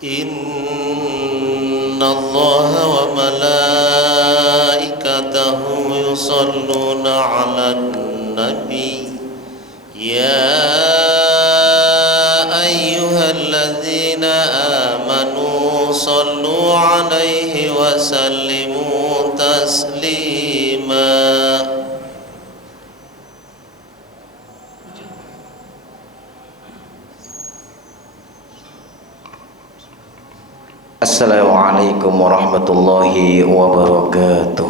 إن الله وملائكته يصلون على النبي يا أيها الذين آمنوا صلوا عليه وسلموا تسليما. Assalamualaikum warahmatullahi wabarakatuh.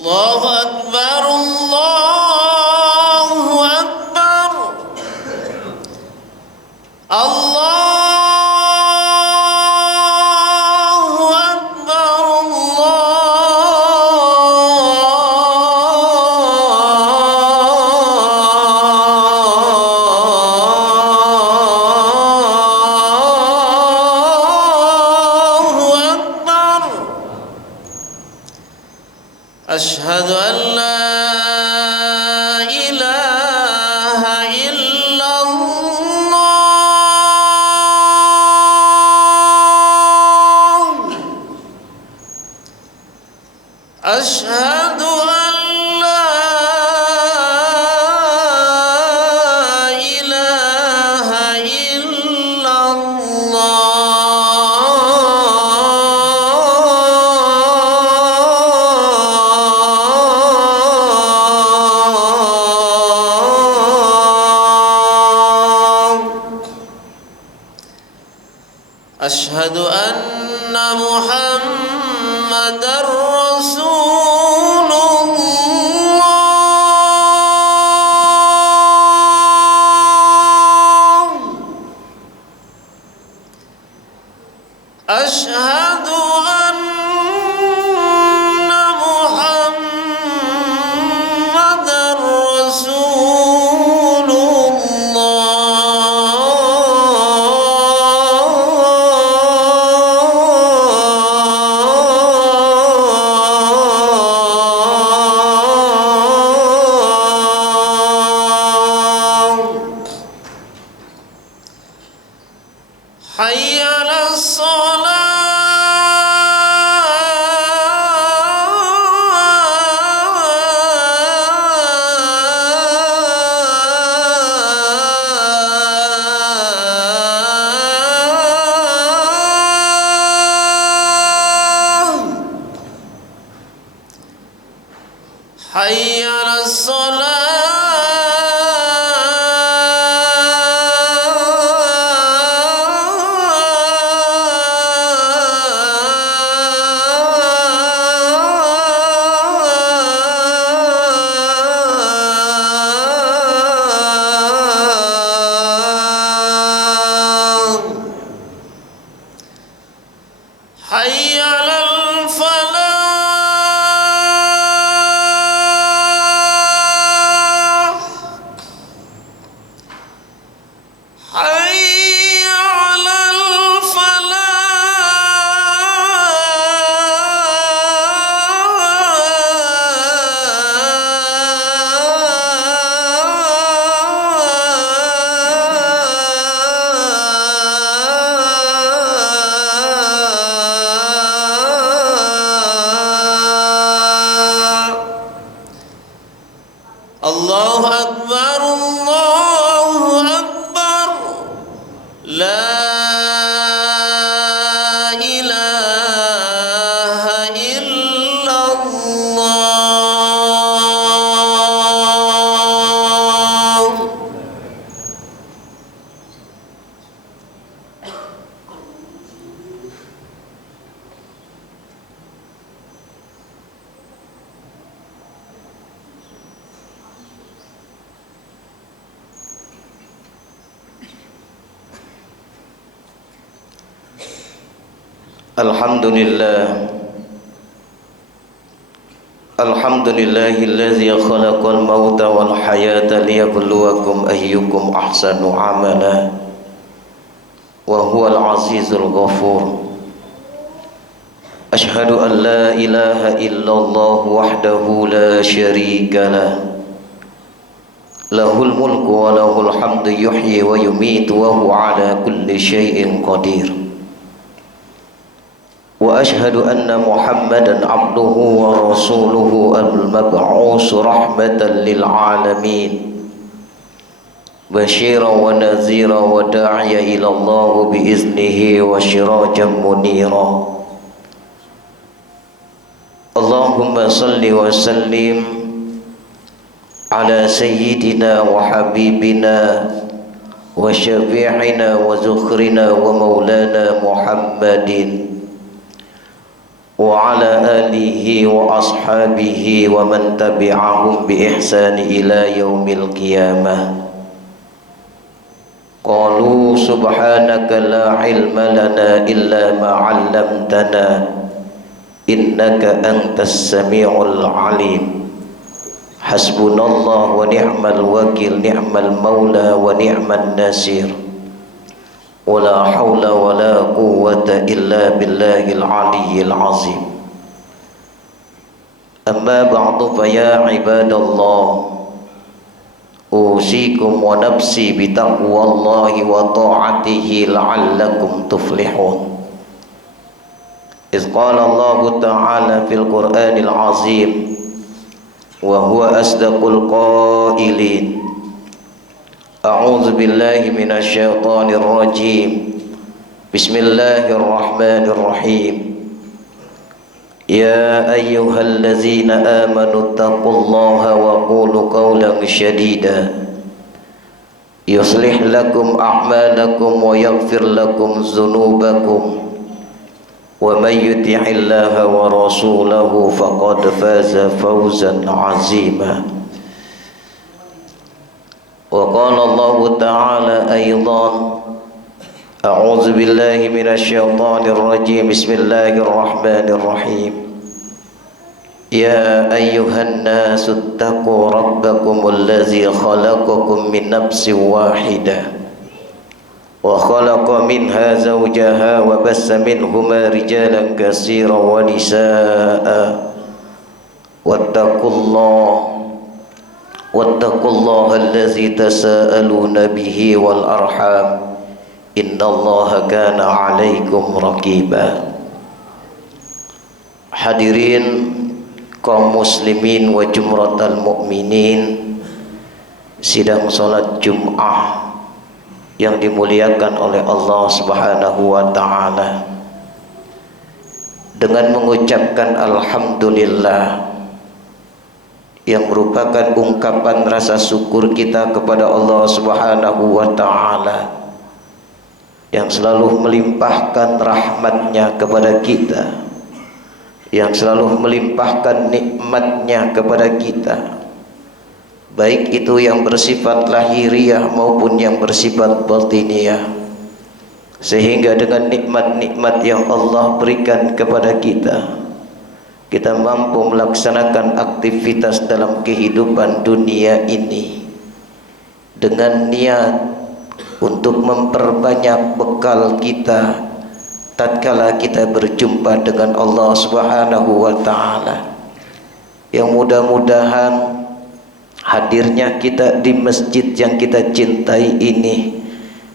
Allahu Akbar, Allahu Akbar, Allahu Akbar, Allahu Akbar. Asyhadu an la ilaha illallah. Asyhadu an la ilaha illallah. Asyhadu anna Muhammadar Rasulullah. Asyhadu anna Muhammadar Rasulullah. Hayya 'alas shalah. Hayya 'alas salah. Hayya 'alal falah. Hayya 'alal falah. Allahu Akbar, Allahu Akbar. La ilaha illallah. Alhamdulillah. Alhamdulillahilladzi khalaqal mauta wal hayata liyabluwakum ayyukum ahsanu amala wa huwal azizul ghafur. Asyhadu an la ilaha illallah wahdahu la syarika lah Lahul mulku wa lahul hamdu yuhyi wa yumitu wa huwa ala kulli syai'in qadir. Wa ashhadu anna Muhammadan abduhu wa rasuluhu al-mab'us rahmatan lil alamin, basyiran wa nadhiran wa da'iya ila Allah biiznihi wa sirajan munira. Allahumma salli wa sallim ala sayyidina wa habibina wa syafi'ina wa zukhrina wa maulana Muhammadin wa ala alihi wa ashabihi wa man tabi'ahum bi ihsani ila yaumil qiyamah. Qalu subhanaka la ilma lana illa ma 'allamtana innaka antas sami'ul 'alim. Hasbunallah wa ni'mal wakil, ni'mal maula wa ni'man nasir. Wala hawla wala quwwata illa billahil aliyyil azim. Amma ba'du fa ya ibadallah, usikum wa nafsi bitaqwallahi wa ta'atihi la'allakum tuflihun. Idh qala Allah ta'ala fil Qur'anil azim wa huwa asdaqul qailin. A'udzu billahi minasy syaithanir rajim. Bismillahirrahmanirrahim. Ya ayyuhallazina amanu taqullaha wa qulu qawlan shadida yuslih lakum a'malakum wa yaghfir lakum dzunubakum wa may yuti'illaha wa rasulahu faqad faza fawzan 'azima. Wa qala Allah ta'ala aidan, a'udzu billahi minasy syaithanir rajim. Bismillahirrahmanirrahim. Ya ayyuhan nasu taqu rabbakumul ladzi khalaqakum min nafsin wahidah wa khalaqa minha zawjaha wa bassa minhuma rijalan katsiran wa nisaa'a wattaqullaha allazi tasaaluna bihi wal arham innallaha kana 'alaikum raqiba. Hadirin kaum muslimin wa jumratal mukminin, sidang salat Jum'ah yang dimuliakan oleh Allah Subhanahu wa taala, dengan mengucapkan alhamdulillah yang merupakan ungkapan rasa syukur kita kepada Allah Subhanahu wa taala yang selalu melimpahkan rahmatnya kepada kita, yang selalu melimpahkan nikmatnya kepada kita, baik itu yang bersifat lahiriah maupun yang bersifat batiniah, sehingga dengan nikmat-nikmat yang Allah berikan kepada kita, kita mampu melaksanakan aktivitas dalam kehidupan dunia ini dengan niat untuk memperbanyak bekal kita tatkala kita berjumpa dengan Allah Subhanahu wa taala. Yang mudah-mudahan hadirnya kita di masjid yang kita cintai ini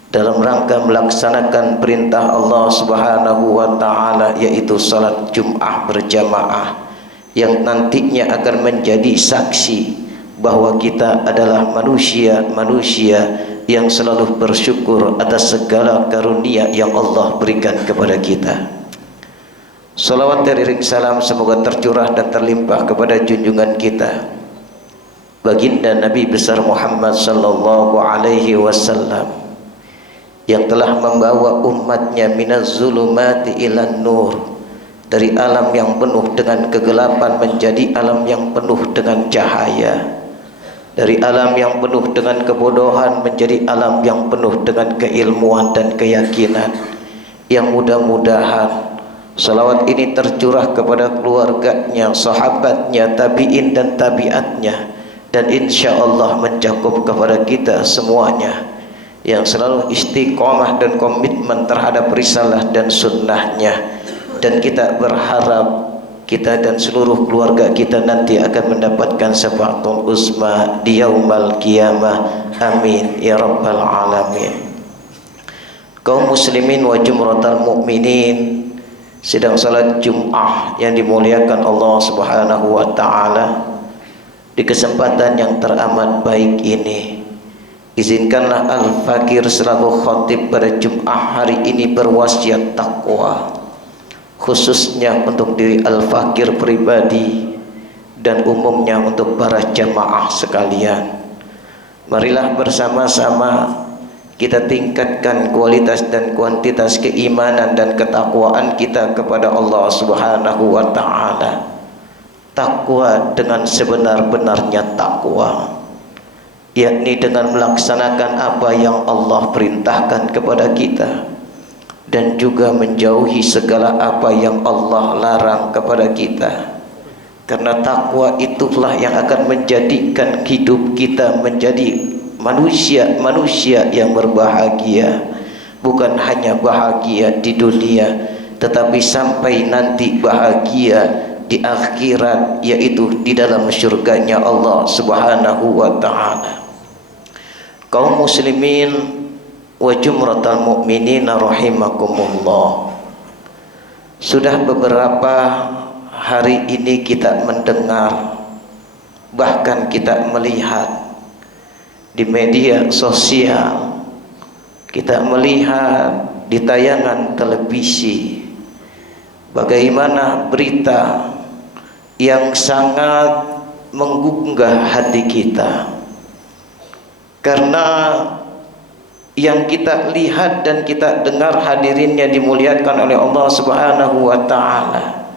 dalam rangka melaksanakan perintah Allah Subhanahu wa taala, yaitu salat Jum'ah berjamaah, yang nantinya akan menjadi saksi bahwa kita adalah manusia yang selalu bersyukur atas segala karunia yang Allah berikan kepada kita. Salawat dan iring salam semoga tercurah dan terlimpah kepada junjungan kita baginda Nabi besar Muhammad sallallahu alaihi wasallam, yang telah membawa umatnya minaz zulumati ilan nur, dari alam yang penuh dengan kegelapan menjadi alam yang penuh dengan cahaya, dari alam yang penuh dengan kebodohan menjadi alam yang penuh dengan keilmuan dan keyakinan. Yang mudah-mudahan salawat ini tercurah kepada keluarganya, sahabatnya, tabi'in dan tabi'atnya, dan insya Allah mencakup kepada kita semuanya yang selalu istiqomah dan komitmen terhadap risalah dan sunnahnya. Dan kita berharap kita dan seluruh keluarga kita nanti akan mendapatkan syafaatul uzma di yaumal qiyamah. Amin ya rabbal alamin. Kaum muslimin wa jumratal mukminin, sidang salat Jum'ah yang dimuliakan Allah Subhanahu wa taala, di kesempatan yang teramat baik ini izinkanlah Al-Fakir selaku khatib pada Jum'ah hari ini berwasiat takwa, khususnya untuk diri Al-Fakir pribadi dan umumnya untuk para jamaah sekalian. Marilah bersama-sama kita tingkatkan kualitas dan kuantitas keimanan dan ketakwaan kita kepada Allah Subhanahu wa taala. Takwa dengan sebenar-benarnya takwa, yakni dengan melaksanakan apa yang Allah perintahkan kepada kita dan juga menjauhi segala apa yang Allah larang kepada kita. Karena takwa itulah yang akan menjadikan hidup kita menjadi manusia yang berbahagia, bukan hanya bahagia di dunia, tetapi sampai nanti bahagia di akhirat, yaitu di dalam surganya Allah Subhanahu wa taala. Kaum muslimin wa jumratal mukminin rahimakumullah, sudah beberapa hari ini kita mendengar, bahkan kita melihat di media sosial, kita melihat di tayangan televisi bagaimana berita yang sangat menggugah hati kita. Karena yang kita lihat dan kita dengar, hadirinnya dimuliakan oleh Allah Subhanahu wa taala,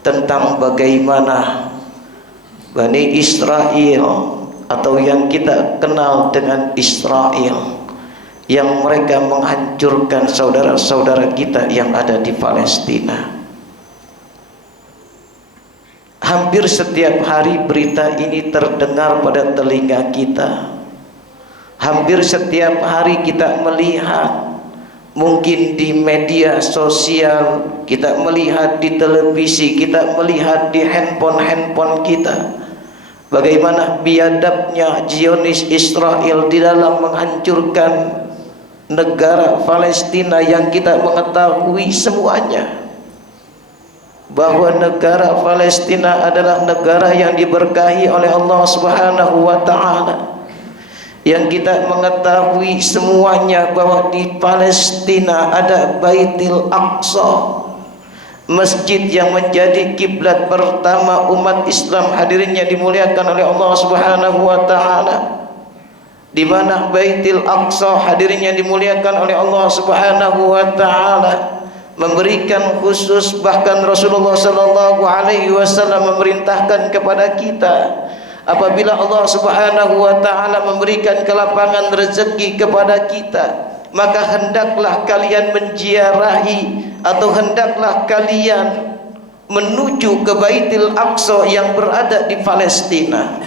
tentang bagaimana Bani Israel atau yang kita kenal dengan Israel, yang mereka menghancurkan saudara-saudara kita yang ada di Palestina. Hampir setiap hari berita ini terdengar pada telinga kita. Hampir setiap hari kita melihat, mungkin di media sosial, kita melihat di televisi, kita melihat di handphone kita, bagaimana biadabnya Zionis Israel di dalam menghancurkan negara Palestina yang kita mengetahui semuanya bahwa negara Palestina adalah negara yang diberkahi oleh Allah Subhanahu wa taala. Yang kita mengetahui semuanya bahwa di Palestina ada Baitul Aqsa, masjid yang menjadi kiblat pertama umat Islam, hadirin yang dimuliakan oleh Allah Subhanahu wa taala. Di mana Baitul Aqsa, hadirin yang dimuliakan oleh Allah Subhanahu wa taala, memberikan khusus, bahkan Rasulullah sallallahu alaihi wasallam memerintahkan kepada kita, apabila Allah Subhanahu wa taala memberikan kelapangan rezeki kepada kita, maka hendaklah kalian menziarahi atau hendaklah kalian menuju ke Baitul Aqsa yang berada di Palestina.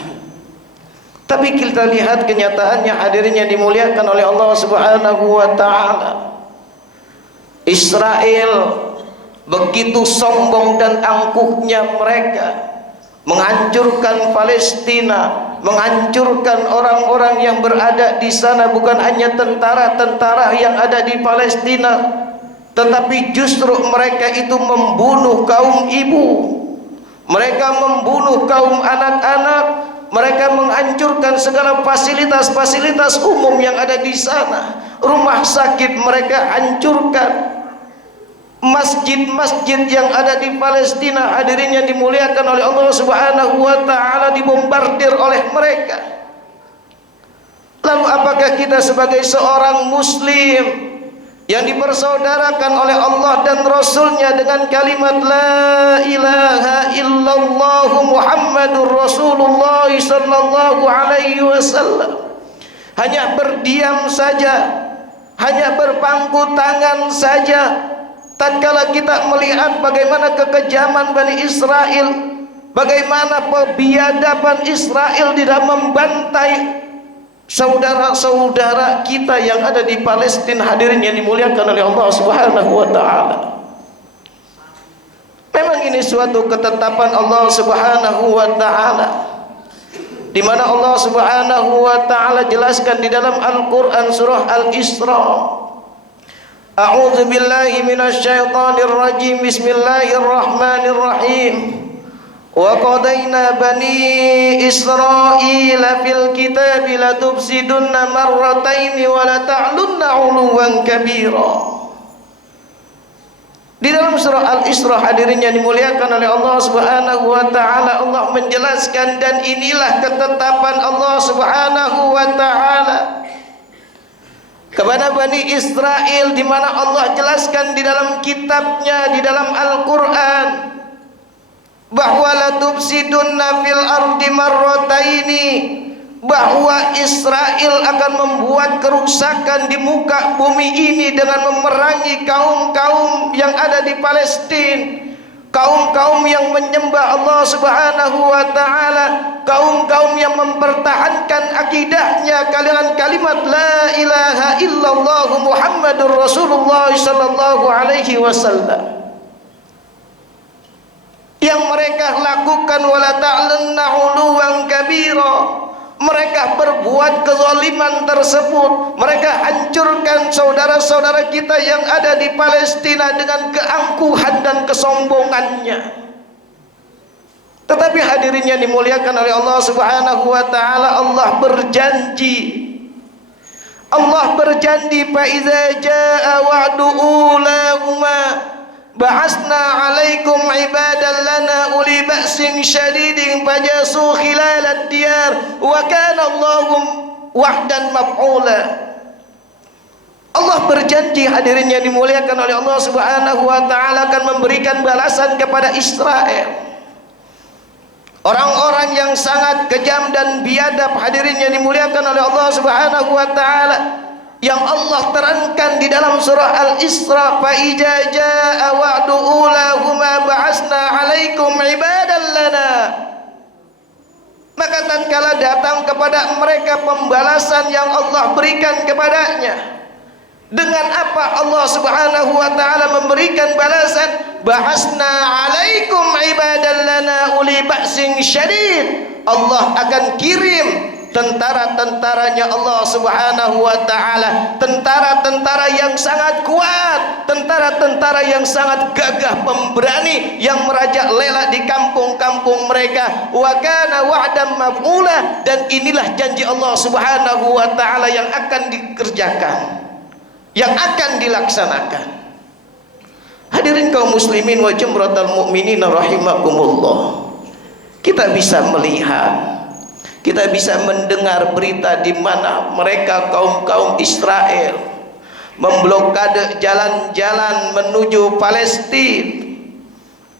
Tapi kita lihat kenyataannya, hadirin yang dimuliakan oleh Allah Subhanahu wa taala, Israel begitu sombong dan angkuhnya mereka menghancurkan Palestina, menghancurkan orang-orang yang berada di sana. Bukan hanya tentara-tentara yang ada di Palestina, tetapi justru mereka itu membunuh kaum ibu, mereka membunuh kaum anak-anak, mereka menghancurkan segala fasilitas-fasilitas umum yang ada di sana. Rumah sakit mereka hancurkan. Masjid-masjid yang ada di Palestina, hadirin yang dimuliakan oleh Allah Subhanahu wa taala, dibombardir oleh mereka. Lalu apakah kita sebagai seorang muslim yang dipersaudarakan oleh Allah dan Rasulnya dengan kalimat la ilaha illallah Muhammadur Rasulullah sallallahu alaihi wasallam, hanya berdiam saja, hanya berpangku tangan saja tatkala kita melihat bagaimana kekejaman Bani Israel, bagaimana pembiadaban Israel di dalam membantai saudara-saudara kita yang ada di Palestina, hadirin yang dimuliakan oleh Allah Subhanahu wa taala. Memang ini suatu ketetapan Allah Subhanahu wa taala, di mana Allah Subhanahu wa taala jelaskan di dalam Al-Qur'an surah Al-Isra. A'udzu billahi minasy syaithanir rajim. Bismillahirrahmanirrahim. Wa qadaina bani Israila fil kitabi la tufsidunna marrataini wa la ta'lunna 'uluwan kabira. Di dalam surah Al-Isra, hadirin yang dimuliakan oleh Allah Subhanahu wa taala, Allah menjelaskan, dan inilah ketetapan Allah Subhanahu wa taala kepada Bani Israel, di mana Allah jelaskan di dalam kitabnya, di dalam Al-Qur'an, bahwa la tufsidunna fil ardi marrataini, bahwa Israel akan membuat kerusakan di muka bumi ini dengan memerangi kaum-kaum yang ada di Palestina, kaum-kaum yang menyembah Allah Subhanahu wa taala, kaum-kaum yang mempertahankan akidahnya dengan kalimat la ilaha illallah Muhammadur Rasulullah sallallahu alaihi wasallam. Yang mereka lakukan wala ta'lanna 'uluwan kabira, mereka berbuat kezaliman tersebut, mereka hancurkan saudara-saudara kita yang ada di Palestina dengan keangkuhan dan kesombongannya. Tetapi hadirin yang dimuliakan oleh Allah Subhanahu wa taala, Allah berjanji fa iza jaa wa'du ulahuma ba'asna 'alaikum 'ibadan lana uli ba'sin syadidin fajasu khilalad diyar wa kana Allahu wa'dan maf'ula. Allah berjanji, hadirin yang dimuliakan oleh Allah Subhanahu wa taala, akan memberikan balasan kepada Israel, orang-orang yang sangat kejam dan biadab, hadirin yang dimuliakan oleh Allah Subhanahu wa taala, yang Allah terangkan di dalam surah Al-Isra, fa iza jaa wa'du ulahuma ba'asna 'alaikum 'ibadan lana. Maka tatkala datang kepada mereka pembalasan yang Allah berikan kepadanya, dengan apa Allah Subhanahu wa taala memberikan balasan? Ba'asna 'alaikum 'ibadan lana uli ba'sin syadid. Allah akan kirim tentara-tentaranya Allah Subhanahu wa taala, tentara-tentara yang sangat kuat, tentara-tentara yang sangat gagah pemberani, yang merajalela di kampung-kampung mereka. Wa kana wa'dan maf'ula, dan inilah janji Allah Subhanahu wa taala yang akan dikerjakan, yang akan dilaksanakan. Hadirin kaum muslimin wa jumratal mukminin rahimakumullah, kita bisa melihat, kita bisa mendengar berita di mana mereka kaum-kaum Israel memblokade jalan-jalan menuju Palestina,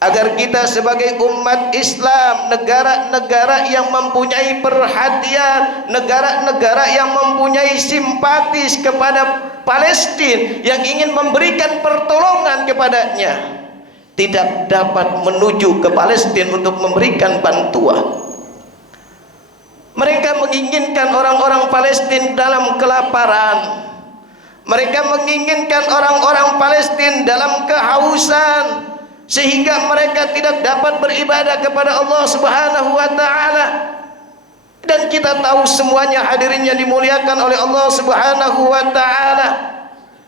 agar kita sebagai umat Islam, negara-negara yang mempunyai perhatian, negara-negara yang mempunyai simpatis kepada Palestina, yang ingin memberikan pertolongan kepadanya, tidak dapat menuju ke Palestina untuk memberikan bantuan. Mereka menginginkan orang-orang Palestina dalam kelaparan. Mereka menginginkan orang-orang Palestina dalam kehausan, sehingga mereka tidak dapat beribadah kepada Allah Subhanahu wa taala. Dan kita tahu semuanya, hadirin yang dimuliakan oleh Allah Subhanahu wa taala,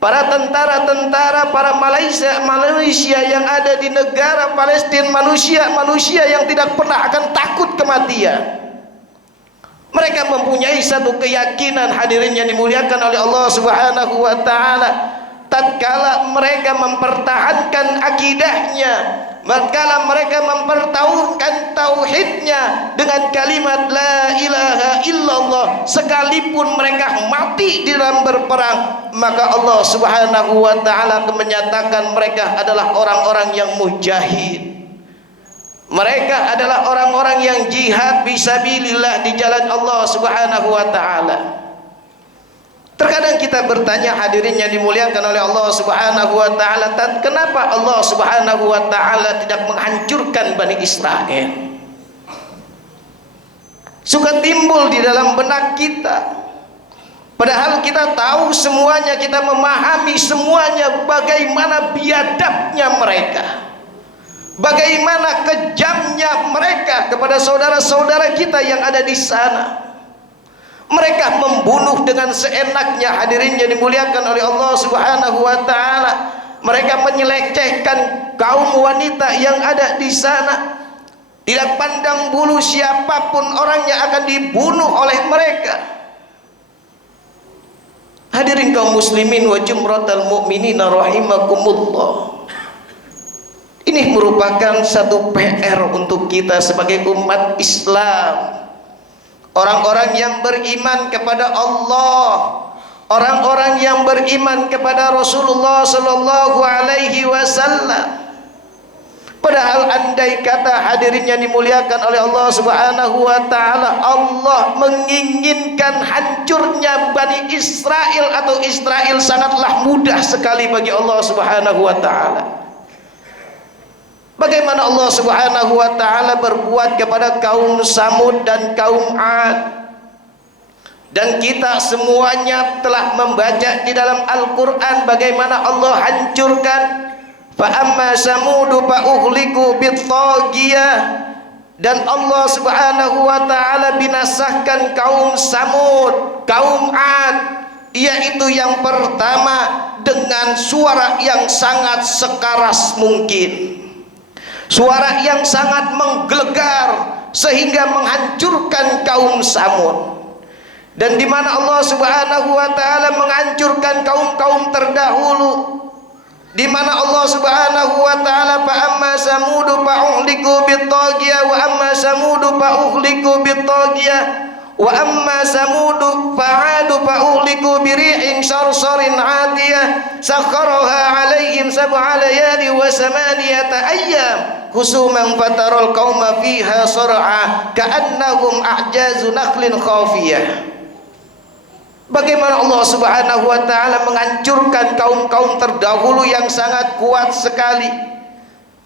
para tentara-tentara, para Malaysia yang ada di negara Palestina, manusia yang tidak pernah akan takut kematian. Mereka mempunyai satu keyakinan, hadirin yang dimuliakan oleh Allah Subhanahu wa taala, tatkala mereka mempertahankan akidahnya, tatkala mereka mempertahankan tauhidnya dengan kalimat la ilaha illallah, sekalipun mereka mati di dalam berperang, maka Allah Subhanahu wa taala menyatakan mereka adalah orang-orang yang mujahid. Mereka adalah orang-orang yang jihad fisabilillah di jalan Allah Subhanahu wa taala. Terkadang kita bertanya, hadirin yang dimuliakan oleh Allah Subhanahu wa taala, kenapa Allah Subhanahu wa taala tidak menghancurkan Bani Israel? Suka timbul di dalam benak kita. Padahal kita tahu semuanya, kita memahami semuanya, bagaimana biadabnya mereka, bagaimana kejamnya mereka kepada saudara-saudara kita yang ada di sana. Mereka membunuh dengan seenaknya, hadirin yang dimuliakan oleh Allah Subhanahu wa taala. Mereka menyelecehkan kaum wanita yang ada di sana. Tidak pandang bulu siapapun orangnya akan dibunuh oleh mereka. Hadirin kaum muslimin wa jumratal mu'minina rahimakumullah. Ini merupakan satu PR untuk kita sebagai umat Islam. Orang-orang yang beriman kepada Allah, orang-orang yang beriman kepada Rasulullah sallallahu alaihi wasallam. Padahal andai kata hadirin yang dimuliakan oleh Allah Subhanahu wa taala, Allah menginginkan hancurnya Bani Israel atau Israel sangatlah mudah sekali bagi Allah Subhanahu wa taala. Bagaimana Allah Subhanahu wa taala berbuat kepada kaum Samud dan kaum Ad. Dan kita semuanya telah membaca di dalam Al-Qur'an bagaimana Allah hancurkan. Fa amma Samudu fa uhliku bit-taghiyah. Dan Allah Subhanahu wa taala binasakan kaum Samud, kaum Ad, yaitu yang pertama dengan suara yang sangat sekaras mungkin. Suara yang sangat menggelegar sehingga menghancurkan kaum Samud. Dan di mana Allah Subhanahu wa taala menghancurkan kaum-kaum terdahulu, di mana Allah Subhanahu wa taala fa amma samudu fa uhliku bit-taghiyah wa amma samudu fa uhliku bit-taghiyah wa amma samudu fa'adu fa uhliku birihin sarsarin 'atiyah sakharaha 'alaihim sab'a layali wa samaniyata ayyam husuman fataral qauma fiha sar'a ka'annahum a'jazu nakhlin khafiyah. Bagaimana Allah Subhanahu wa taala menghancurkan kaum-kaum terdahulu yang sangat kuat sekali.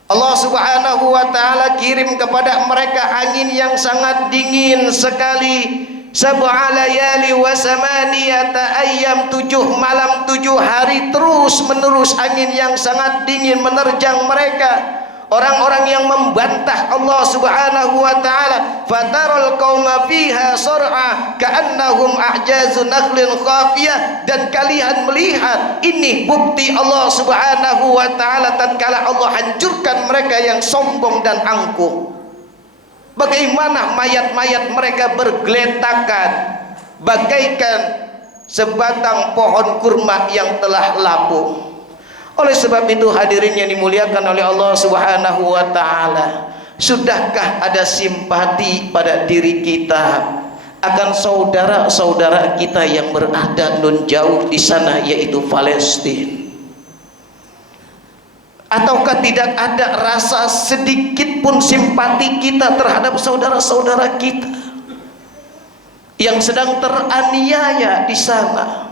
Allah Subhanahu wa taala kirim kepada mereka angin yang sangat dingin sekali. Sab'a layali wa samaniyata ayyam, 7 malam 7 hari terus menerus angin yang sangat dingin menerjang mereka. Orang-orang yang membantah Allah Subhanahu wa taala, fataral qauma fiha sar'a ka'annahum a'jazu nakhlin khafiyah. Dan kalian melihat ini bukti Allah Subhanahu wa taala tatkala Allah hancurkan mereka yang sombong dan angkuh. Bagaimana mayat-mayat mereka bergeletakan bagaikan sebatang pohon kurma yang telah lapuk. Oleh sebab itu hadirin yang dimuliakan oleh Allah Subhanahu wa taala, sudahkah ada simpati pada diri kita akan saudara-saudara kita yang berada nun jauh di sana, yaitu Palestina? Ataukah tidak ada rasa sedikit pun simpati kita terhadap saudara-saudara kita yang sedang teraniaya di sana?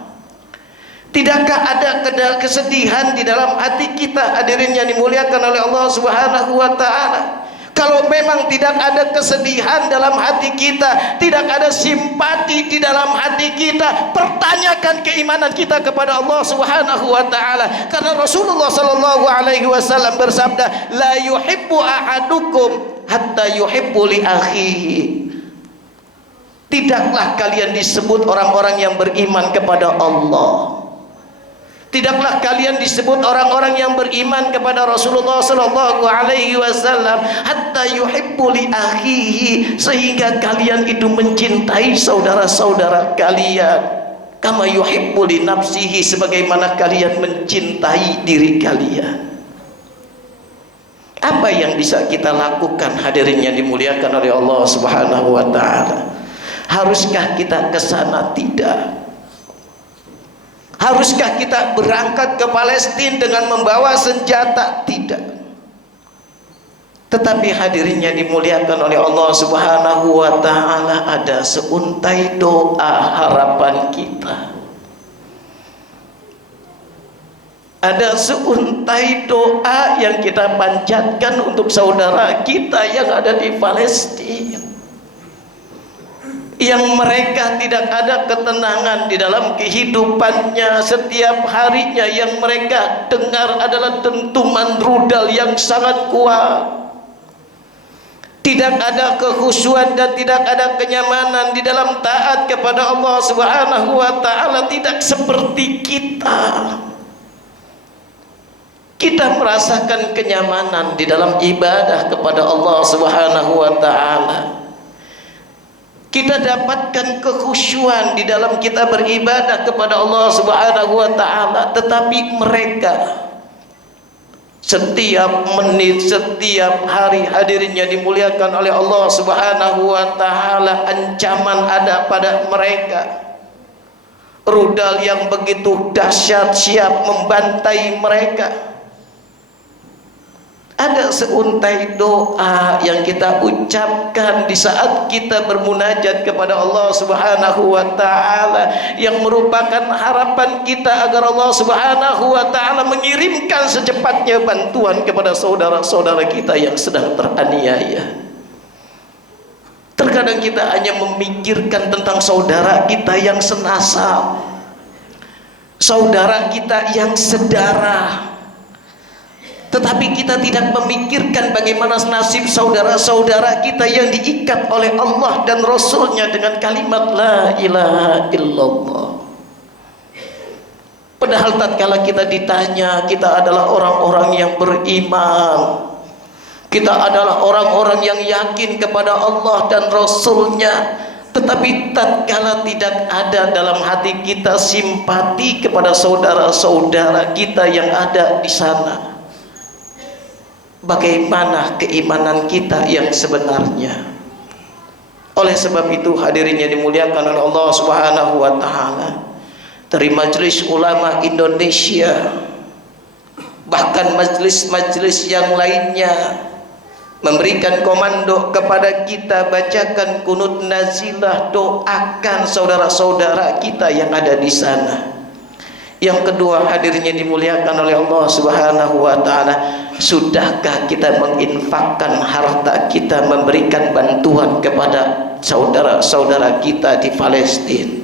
Tidakkah ada kesedihan di dalam hati kita, hadirin yang dimuliakan oleh Allah Subhanahu wa taala? Kalau memang tidak ada kesedihan dalam hati kita, tidak ada simpati di dalam hati kita, pertanyakan keimanan kita kepada Allah Subhanahu wa taala. Karena Rasulullah sallallahu alaihi wasallam bersabda, la yuhibbu ahadukum hatta yuhibbu li akhihi. Tidaklah kalian disebut orang-orang yang beriman kepada Allah, tidaklah kalian disebut orang-orang yang beriman kepada Rasulullah sallallahu alaihi wasallam hatta yuhibbu li akhihi, sehingga kalian itu mencintai saudara-saudara kalian kama yuhibbu li nafsihi, sebagaimana kalian mencintai diri kalian. Apa yang bisa kita lakukan hadirin yang dimuliakan oleh Allah Subhanahu wa taala? Haruskah kita ke sana? Tidak. Haruskah kita berangkat ke Palestina dengan membawa senjata? Tidak. Tetapi hadirin yang dimuliakan oleh Allah Subhanahu wa taala, ada seuntai doa harapan kita. Ada seuntai doa yang kita panjatkan untuk saudara kita yang ada di Palestina. yang mereka tidak ada ketenangan di dalam kehidupannya, setiap harinya yang mereka dengar adalah dentuman rudal yang sangat kuat. Tidak ada kekhusyuan dan tidak ada kenyamanan di dalam taat kepada Allah Subhanahu wa taala, tidak seperti kita. Kita merasakan kenyamanan di dalam ibadah kepada Allah Subhanahu wa taala. Kita dapatkan kekhusyuan di dalam kita beribadah kepada Allah Subhanahu wa taala, tetapi mereka setiap menit, setiap hari, hadirinnya dimuliakan oleh Allah Subhanahu wa taala, ancaman ada pada mereka. Rudal yang begitu dahsyat siap membantai mereka. Ada seuntai doa yang kita ucapkan di saat kita bermunajat kepada Allah Subhanahu wa taala, yang merupakan harapan kita agar Allah Subhanahu wa taala mengirimkan secepatnya bantuan kepada saudara-saudara kita yang sedang teraniaya. Terkadang kita hanya memikirkan tentang saudara kita yang senasab, saudara kita yang sedarah, tetapi kita tidak memikirkan bagaimana nasib saudara-saudara kita yang diikat oleh Allah dan Rasulnya dengan kalimat la ilaha illallah. Padahal tatkala kita ditanya, kita adalah orang-orang yang beriman, kita adalah orang-orang yang yakin kepada Allah dan Rasulnya, tetapi tatkala tidak ada dalam hati kita simpati kepada saudara-saudara kita yang ada di sana, bagaimana keimanan kita yang sebenarnya? Oleh sebab itu, hadirin yang dimuliakan oleh Allah Subhanahu wa taala, dari Majelis Ulama Indonesia, bahkan majelis-majelis yang lainnya, memberikan komando kepada kita, bacakan kunut nazilah, doakan saudara-saudara kita yang ada di sana. Yang kedua, hadirnya dimuliakan oleh Allah Subhanahu wa taala, sudahkah kita menginfakkan harta kita, memberikan bantuan kepada saudara-saudara kita di Palestina?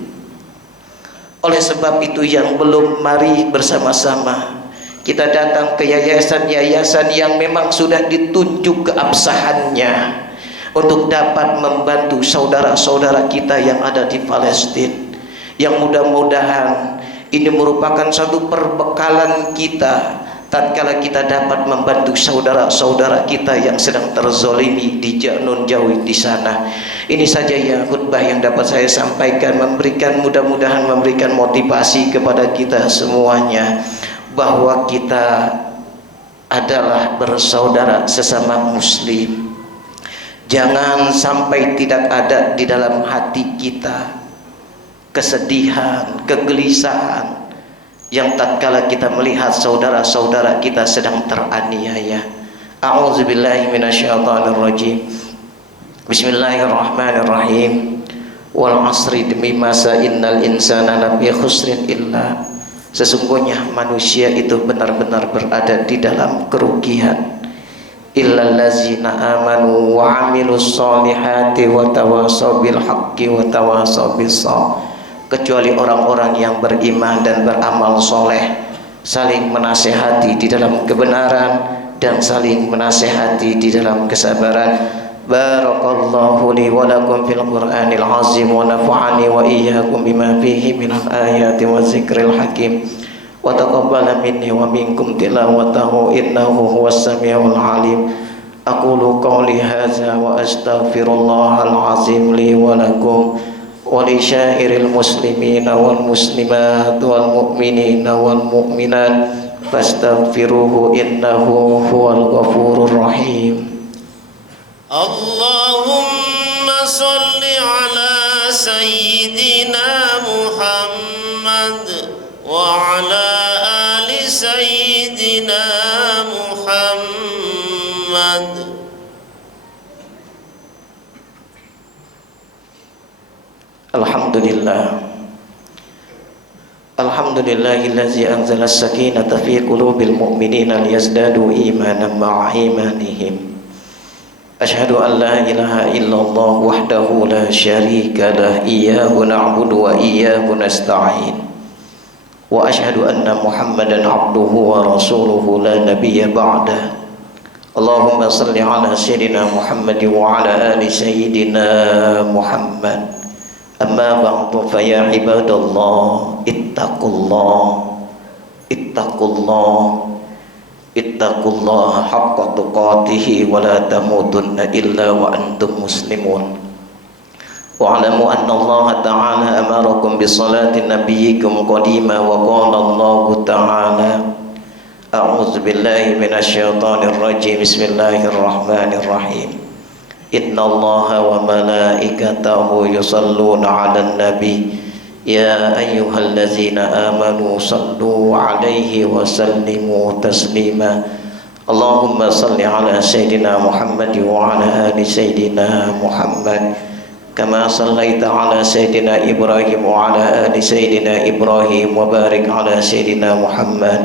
Oleh sebab itu yang belum, mari bersama-sama kita datang ke yayasan-yayasan yang memang sudah ditunjuk keabsahannya untuk dapat membantu saudara-saudara kita yang ada di Palestina, yang mudah-mudahan ini merupakan satu perbekalan kita tatkala kita dapat membantu saudara-saudara kita yang sedang terzolimi di Nun Jawi di sana. Ini saja ya khutbah yang dapat saya sampaikan, mudah-mudahan memberikan motivasi kepada kita semuanya bahwa kita adalah bersaudara sesama muslim. Jangan sampai tidak ada di dalam hati kita kesedihan, kegelisahan yang tatkala kita melihat saudara-saudara kita sedang teraniaya. A'udzubillahi minasyaitonirrajim. Bismillahirrahmanirrahim. Wal 'asri, demi masa, innal insana lafi khusrin illa, sesungguhnya manusia itu benar-benar berada di dalam kerugian, illal ladzina amanu wa 'amilus sholihati wa tawasaw bil haqqi wa tawasaw bis sabr, kecuali orang-orang yang beriman dan beramal soleh, saling menasehati di dalam kebenaran dan saling menasehati di dalam kesabaran. Barakallahu li wa lakum fil Qur'anil azim wa nafa'ani wa iyyakum bima fihi minal ayati wa zikril hakim wa taqabbala minni wa minkum tilawatahu innahu huwas samiul alim. Aqulu qawli hadza wa astaghfirullahal azim li wa lakum wa li syairil muslimina wal muslimat wal mu'minina wal mu'minat fastaghfiruhu innahu huwal ghafurur rahim. Allahumma salli ala sayyidina Muhammad wa ala ali sayyidina Muhammad. Alhamdulillah, alhamdulillahillazi anzala as-sakinata fi qulubil mu'minina liyazdadu imanan ma'a imanihim أشهد أن لا إله إلا الله وحده لا شريك له إياه نعبد وإياه نستعين وأشهد أن محمدا عبده ورسوله لا نبي بعده اللهم صل على سيدنا محمد وعلى آل سيدنا محمد أما بعد فيا عباد الله اتقوا الله اتقوا الله اتقوا الله حق تقاته ولا تموتن إلا وأنتم مسلمون واعلموا أن الله تعالى أمركم بصلاة نبيكم قديما وقال الله تعالى أعوذ بالله من الشيطان الرجيم بسم الله الرحمن الرحيم إن الله وملائكته يصلون على النبي يا أيها الذين آمنوا صلوا عليه وسلموا تسليما اللهم صل على سيدنا محمد وعلى آل سيدنا محمد كما صليت على سيدنا إبراهيم وعلى آل سيدنا إبراهيم وبارك على سيدنا محمد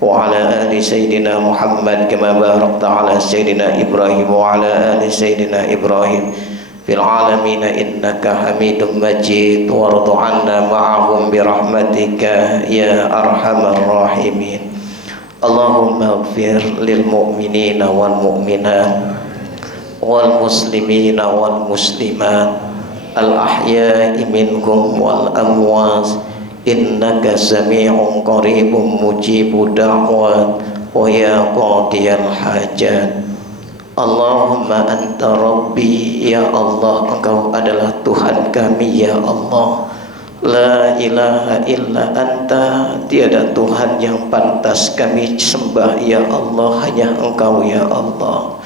وعلى آل سيدنا محمد كما باركت على سيدنا إبراهيم وعلى آل سيدنا إبراهيم في العالمين إنك حميد مجيد وارض عنا معهم برحمتك يا أرحم الراحمين اللهم اغفر للمؤمنين والمؤمنات والمسلمين والمسلمات الأحياء منكم والأموات إنك سميع قريب مجيب دعوات ويا قاضي الحاجات Allahumma anta rabbi, ya Allah, engkau adalah Tuhan kami, ya Allah. La ilaha illa anta, tiada Tuhan yang pantas kami sembah, ya Allah, hanya engkau, ya Allah.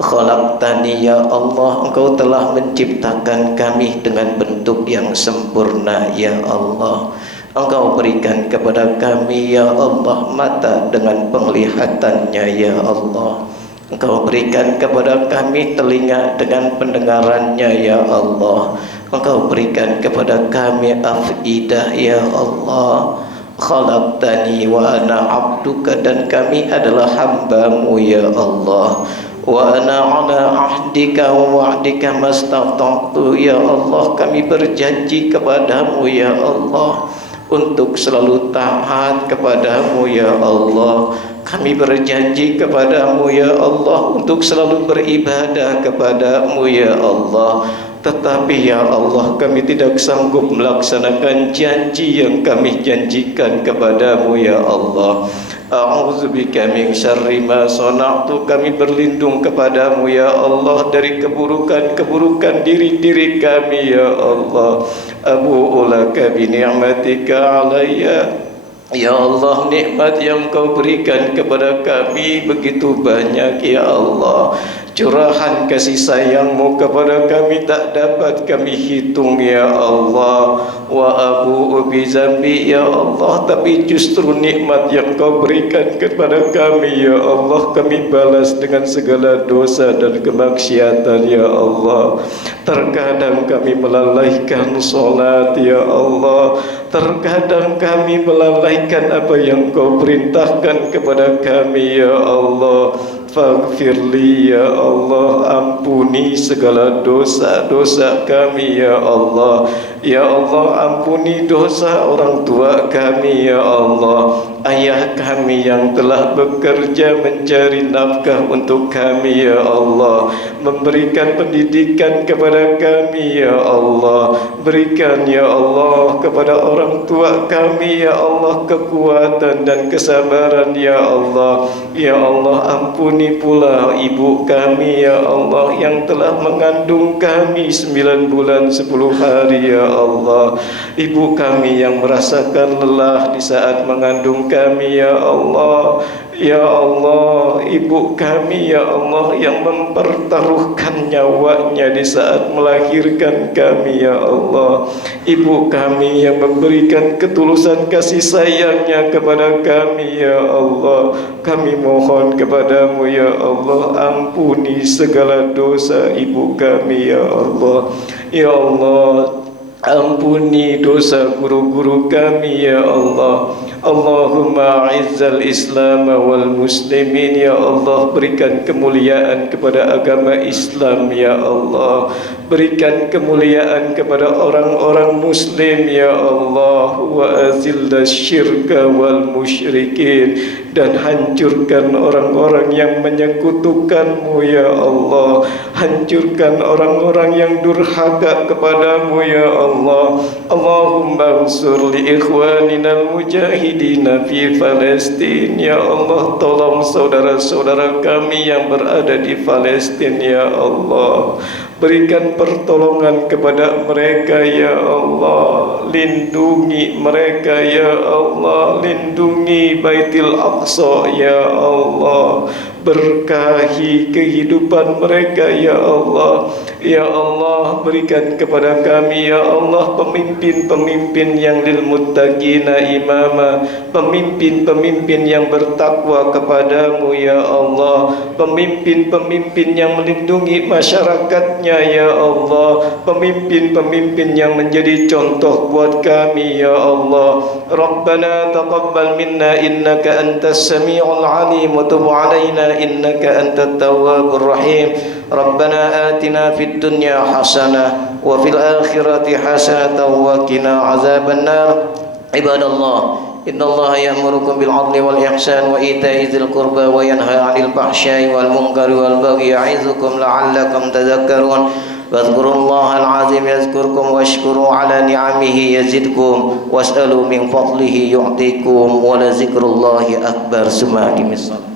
Khalaqtani, ya Allah, engkau telah menciptakan kami dengan bentuk yang sempurna, ya Allah. Engkau berikan kepada kami, ya Allah, mata dengan penglihatannya, ya Allah. Engkau berikan kepada kami telinga dengan pendengarannya, ya Allah. Engkau berikan kepada kami afidah, ya Allah. Khalaqtani wa ana abduka, dan kami adalah hambamu, ya Allah. Wa ana ala ahdika wa wa'dika mastata'tu, ya Allah. Kami berjanji kepadamu, ya Allah, untuk selalu taat kepadamu, ya Allah. Kami berjanji kepadamu, ya Allah, untuk selalu beribadah kepadamu, ya Allah. Tetapi ya Allah, kami tidak sanggup melaksanakan janji yang kami janjikan kepadamu, ya Allah. A'udzubika min syarri ma sana'tu, kami berlindung kepadamu, ya Allah, dari keburukan-keburukan diri-diri kami, ya Allah. Abu'u laka bi ni'matika alayya, ya Allah, nikmat yang kau berikan kepada kami begitu banyak, ya Allah. Curahan kasih sayangmu kepada kami tak dapat kami hitung, ya Allah. Wa abu'u bi zambi, ya Allah, tapi justru nikmat yang kau berikan kepada kami, ya Allah, kami balas dengan segala dosa dan kemaksiatan, ya Allah. Terkadang kami melalaikan salat, ya Allah. Terkadang kami melalaikan apa yang kau perintahkan kepada kami, ya Allah. Faghfirli, ya Allah, ampuni segala dosa-dosa kami, ya Allah. Ya Allah, ampuni dosa orang tua kami, ya Allah. Ayah kami yang telah bekerja mencari nafkah untuk kami, ya Allah, memberikan pendidikan kepada kami, ya Allah. Berikan, ya Allah, kepada orang tua kami, ya Allah, kekuatan dan kesabaran, ya Allah. Ya Allah, ampuni pula ibu kami, ya Allah, yang telah mengandung kami 9 bulan 10 hari, ya Allah. Ibu kami yang merasakan lelah di saat mengandung kami, ya Allah. Ya Allah, ibu kami, ya Allah, yang mempertaruhkan nyawanya di saat melahirkan kami, ya Allah. Ibu kami yang memberikan ketulusan kasih sayangnya kepada kami, ya Allah. Kami mohon kepadamu, ya Allah, ampuni segala dosa ibu kami, ya Allah. Ya Allah, Ampuni dosa guru-guru kami ya Allah. Allahumma a'izzal Islam wal muslimin ya Allah. Berikan kemuliaan kepada agama Islam ya Allah. Berikan kemuliaan kepada orang-orang muslim ya Allah. Wa azilna syirka wal musyrikin, dan hancurkan orang-orang yang menyekutukanmu ya Allah. Hancurkan orang-orang yang durhaka kepadamu ya Allah. Allahumma ansur li ikhwanina al-mujahidina fi Palestin ya Allah. Tolong saudara-saudara kami yang berada di Palestin ya Allah. Berikan pertolongan kepada mereka ya Allah. Lindungi mereka ya Allah. Lindungi Baitul Aqsa ya Allah. Berkahi kehidupan mereka ya Allah. Ya Allah, berikan kepada kami ya Allah pemimpin-pemimpin yang lil muttaqina imama, pemimpin-pemimpin yang bertakwa kepadamu ya Allah, pemimpin-pemimpin yang melindungi masyarakatnya ya Allah, pemimpin-pemimpin yang menjadi contoh buat kami ya Allah. Rabbana taqabbal minna innaka antas sami'ul alim wa tub 'alaina innaka antat tawwabur rahim. Rabbana atina fid dunya hasanah wa fil akhirati hasanah wa qina azabannar. Ibadallah, innallaha ya'murukum bil 'adli wal ihsan wa ita'i dzil qurba wa yanha 'anil fahsya'i wal munkari wal baghi ya'izukum la'allakum tadhakkarun. Wadhkurullaha al-'azim yadhkurkum washkuru 'ala ni'amihi yazidkum was'alu min fadlihi yu'tikum wa la dzikrullahi akbar. Summa dimisal.